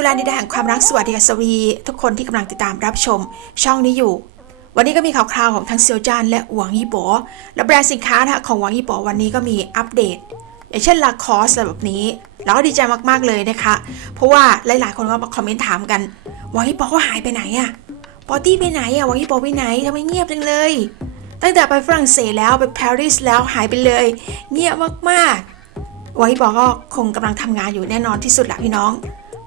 สุรานิดาแห่งความรักสวัสดีสวี ทุกคนที่กำลังติดตามรับชม ช่องนี้อยู่ วันนี้ก็มีข่าวคราวของทั้งเซียวจานและหวังยี่ป๋อและแบรนด์สินค้านะคะของหวังยี่ป๋อวันนี้ก็มีอัปเดต อย่างเช่นลาคอสแบบนี้ เราก็ดีใจมากๆเลยนะคะ เพราะว่าหลายๆ คนก็มาคอมเมนต์ถามกันหวังยี่ป๋อเขาหายไปไหนอะปอตี้ไปไหนอะหวังยี่ป๋อไปไหนทำไมเงียบจังเลย ตั้งแต่ไปฝรั่งเศสแล้วไปปารีสแล้วหายไปเลย เงียบมากๆหวังยี่ป๋อก็คงกำลังทำงานอยู่แน่นอนที่สุดแหละพี่น้อง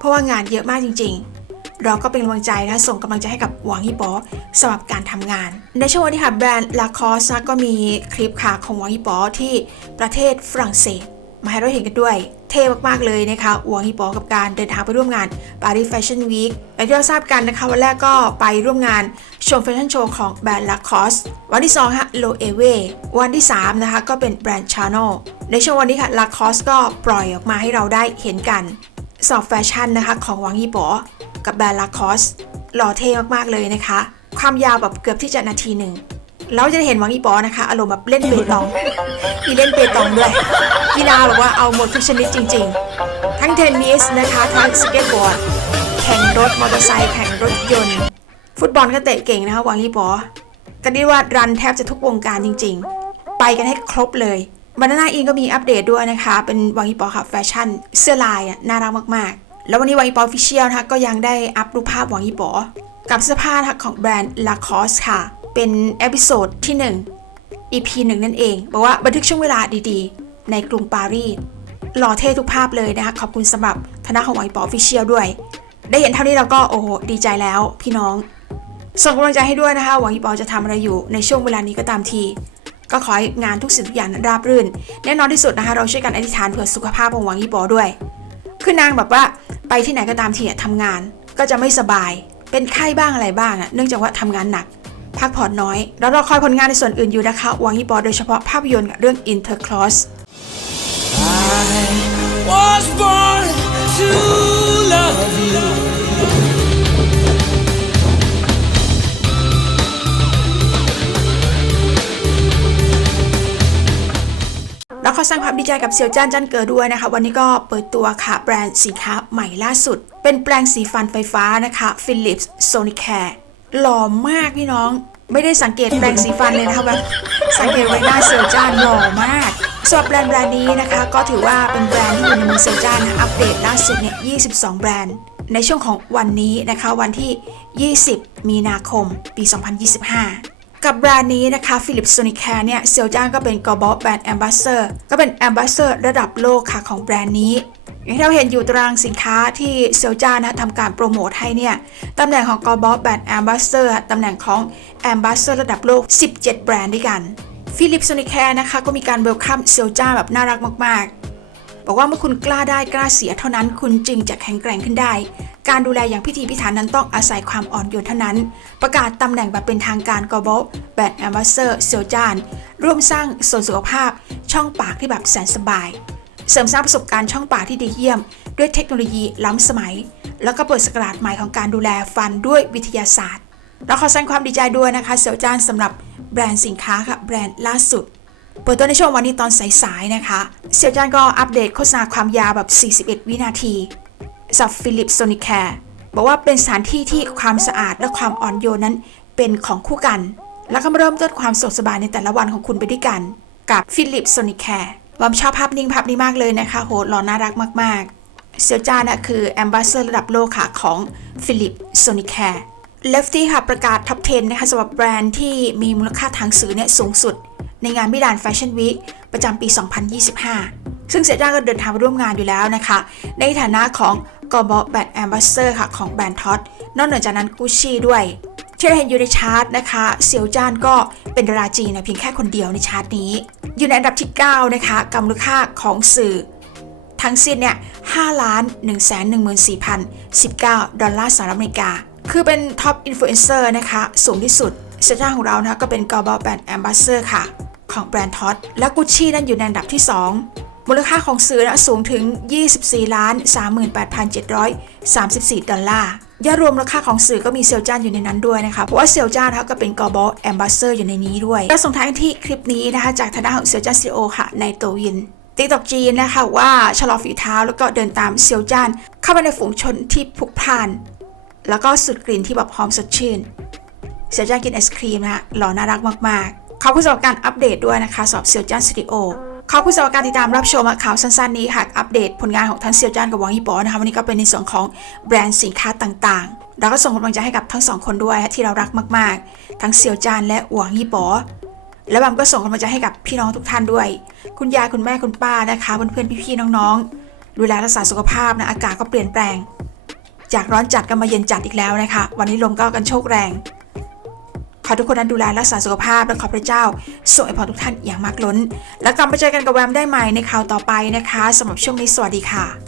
เพราะว่างานเยอะมากจริง ๆ เราก็เป็นกำลังใจและส่งกำลังใจให้กับหวังฮีปอสำหรับการทำงาน ในช่วงวันนี้ค่ะแบรนด์ลาคอสก็มีคลิปค่ะของหวังฮีปอที่ประเทศฝรั่งเศสมาให้เราเห็นกันด้วย เท่มาก ๆ เลยนะคะหวังฮีปอกับการเดินทางไปร่วมงาน Paris Fashion Week อย่างที่เราทราบกันนะคะ วันแรกก็ไปร่วมงานชว์แฟชั่นโชว์ของแบรนด์ลาคอสวันที่2ค่ะโลเอเววันที่ 3 นะคะ ก็เป็นแบรนด์ชาโนในช่วงวันนี้ค่ะลาคอสก็ปล่อยออกมาให้เราได้เห็นกัน สอบแฟชั่นนะคะของหวังยี่ป๋อกับแบรนด์ลาคอสหล่อเท่มากๆเลยนะคะ ความยาวแบบเกือบที่จะนาทีหนึ่งเราจะเห็นวังยี่ป๋อนะคะ อารมณ์แบบเล่นเปตองมีเล่นเปตองด้วยกีฬาแบบว่าเอาหมดทุกชนิดจริง ๆ ทั้งเทนนิสนะคะทั้งสเก็ตบอร์ด แข่งรถมอเตอร์ไซค์แข่งรถยนต์ ฟุตบอลก็เตะเก่งนะคะวังยี่ป๋อกันได้ว่ารันแทบจะทุกวงการจริง ๆ ไปกันให้ครบเลย บานาน่าอิงก็มีอัปเดตด้วยนะคะ เป็นวังอีปอค่ะแฟชั่นเสื้อลายน่ารักมากๆ แล้ววันนี้วังอีปอฟิเชียลนะคะก็ยังได้อัพรูปภาพวังอีปอกับเสื้อผ้าของแบรนด์ Lacoste ค่ะ เป็นเอพิโซดที่ 1 EP หนึ่งนั่นเอง บอกว่าบันทึกช่วงเวลาดีๆ ในกรุงปารีสหล่อเท่ทุกภาพเลยนะคะขอบคุณสำหรับธนาของวังอีปอฟิเชียลด้วย ได้เห็นเท่านี้เราก็โอ้โหดีใจแล้วพี่น้องส่งกำลังใจให้ด้วยนะคะหวังอีปอจะทำอะไรอยู่ในช่วงเวลานี้ก็ตามที ก็ขอให้งานทุกสิ่งทุกอย่างราบรื่น แน่นอนที่สุดนะคะเราช่วยกันอธิษฐานเผื่อสุขภาพของหวังยี่ปอด้วย คือนางแบบว่าไปที่ไหนก็ตามทีอะทำงาน ก็จะไม่สบาย เป็นไข้บ้างอะไรบ้างอะเนื่องจากว่าทำงานหนัก พักผ่อนน้อย แล้วเราคอยผลงานในส่วนอื่นอยู่นะคะหวังยี่ปอโดยเฉพาะภาพยนตร์กับเรื่อง Intercross I was born to ร้างความดีใจกับเซียวจ้านจันเกิดด้วยนะคะ วันนี้ก็เปิดตัวค่ะ แบรนด์สินค้าใหม่ล่าสุด เป็นแปรงสีฟันไฟฟ้านะคะ Philips Sonicare หล่อมากพี่น้อง ไม่ได้สังเกตแปรงสีฟันเลยนะคะแบบสังเกตไว้หน้าเซียวจ้านหล่อมากสำหรับแบรนด์แบรนด์นี้นะคะ ก็ถือว่าเป็นแบรนด์ที่อยู่ในมือเซียวจ้านนะอัปเดตล่าสุดเนี่ย 22 แบรนด์ ในช่วงของวันนี้นะคะวันที่ 20 มีนาคม ปี 2025 กับแบรนด์นี้นะคะ Philips Sonicare เนี่ยเซียวจ้างก็เป็น Global Brand Ambassador ก็เป็น Ambassador ระดับโลกค่ะของแบรนด์นี้อย่างที่เราเห็นอยู่ตารางสินค้าที่เซียวจ้านะทำการโปรโมทให้เนี่ยตำแหน่งของ Global Brand Ambassador ตำแหน่งของ Ambassador ระดับโลก 17 แบรนด์ด้วยกัน Philips Sonicare นะคะก็มีการเวลคัมเซียวจ้าแบบน่ารักมากๆ บอกว่าเมื่อคุณกล้าได้กล้าเสียเท่านั้น คุณจึงจะแข็งแกร่งขึ้นได้ การดูแลอย่างพิธีพิถันนั้นต้องอาศัยความอ่อนโยนเท่านั้น ประกาศตำแหน่งแบบเป็นทางการ Global Brand Ambassador เซียวจานร่วมสร้างส่วนสุขภาพ ช่องปากที่แบบแสนสบาย เสริมสร้างประสบการณ์ช่องปากที่ดีเยี่ยม ด้วยเทคโนโลยีล้ำสมัย แล้วก็เปิดสกราชใหม่ของการดูแลฟันด้วยวิทยาศาสตร์เราขอแสดงความดีใจด้วยนะคะเซียวจานสำหรับแบรนด์สินค้าค่ะแบรนด์ล่าสุด เปิดตัวในช่วงวันนี้ตอนสายๆ นะคะ เซียวจานก็อัปเดตโฆษณาความยาวแบบ 41 วินาทีสำหรับ Philips Sonicare บอกว่าเป็นสถานที่ที่ความสะอาดและความอ่อนโยนนั้นเป็นของคู่กัน แล้วก็เริ่มต้นความสะดสบายในแต่ละวันของคุณไปด้วยกัน กับ Philips Sonicare วามชอบภาพนิ่งภาพนี้มากเลยนะคะ โหหล่อน่ารักมากๆ เซียวจานนะคือ Ambassador ระดับโลกค่ะของ Philips Sonicare Lefty ค่ะประกาศท็อป 10 นะคะสำหรับแบรนด์ที่มีมูลค่าทางสื่อเนี่ยสูงสุด ในงานมิลานแฟชั่นวีคประจำปี 2025 ซึ่งเซียวจ้าก็เดินทางไปร่วมงานอยู่แล้วนะคะ ในฐานะของ Global Brand Ambassador ค่ะของแบรนด์ท็อตนอกเหนือจากนั้นกุชชี่ด้วยที่เราเห็นอยู่ในชาร์ตนะคะเซียวจ้านก็เป็นดาราจีนนะเพียงแค่คนเดียวในชาร์ตนี้ อยู่ในอันดับที่ 9 นะคะกับมูลค่าของสื่อทั้งสิ้นเนี่ย5ล้าน1 1 4 0 19 ดอลลาร์สหรัฐอเมริกา คือเป็นท็อปอินฟลูเอนเซอร์นะคะ สูงที่สุดเซจ้าของเรานะคะก็เป็น Global Brand Ambassador ค่ะ ของแบรนด์ท็อตและกุชชี่นั่นอยู่ในอันดับที่ 2 มูลค่าของซื้อนะสูงถึง 24ล้าน38,734 ดอลลาร์ยอดรวมมูลค่าของสื่อก็มีเซลจ้านอยู่ในนั้นด้วยนะคะ เพราะว่าเซลจ้านนะคะก็เป็น Global Ambassador อยู่ในนี้ด้วยก็ส่งท้ายกันที่คลิปนี้นะคะ จากทางด้านของเซลจ้านซีโอค่ะ ในโตวินติ๊กตอกจีนนะคะว่าชะลอฝีเท้าแล้วก็เดินตามเซียวจาน เข้าไปในฝูงชนที่พลุกพล่าน แล้วก็สุดกลิ่นที่แบบหอมสดชื่น เซียวจ้านกินไอศครีมนะฮะหล่อน่ารักมากๆ ขอบคุณสำหรับการอัปเดตด้วยนะคะสำหรับเซียวจ้านสตูดิโอขอบคุณสำหรับการติดตามรับชมข่าวสั้นๆนี้ค่ะ อัปเดตผลงานของทั้งเซียวจ้านกับหวังฮีปอนะคะ วันนี้ก็เป็นในส่วนของแบรนด์สินค้าต่างๆ เราก็ส่งกำลังใจให้กับทั้งสองคนด้วยที่เรารักมากๆ ทั้งเซียวจ้านและหวังฮีปอและบัมก็ส่งกำลังใจให้กับพี่น้องทุกท่านด้วย คุณยายคุณแม่คุณป้านะคะเพื่อนๆพี่ๆน้องๆดูแลรักษาสุขภาพนะอากาศก็เปลี่ยนแปลง จากร้อนจัดก็มาเย็นจัดอีกแล้วนะคะ วันนี้ลมก็กันโชกแรง อทุกคนนั้นดูแลรักษาสุขภาพและขอพระเจ้าส่งให้พอทุกท่านอย่างมากล้น แล้วกลับมาเจอกันกับแวมได้ใหม่ในข่าวต่อไปนะคะสำหรับช่วงนี้สวัสดีค่ะ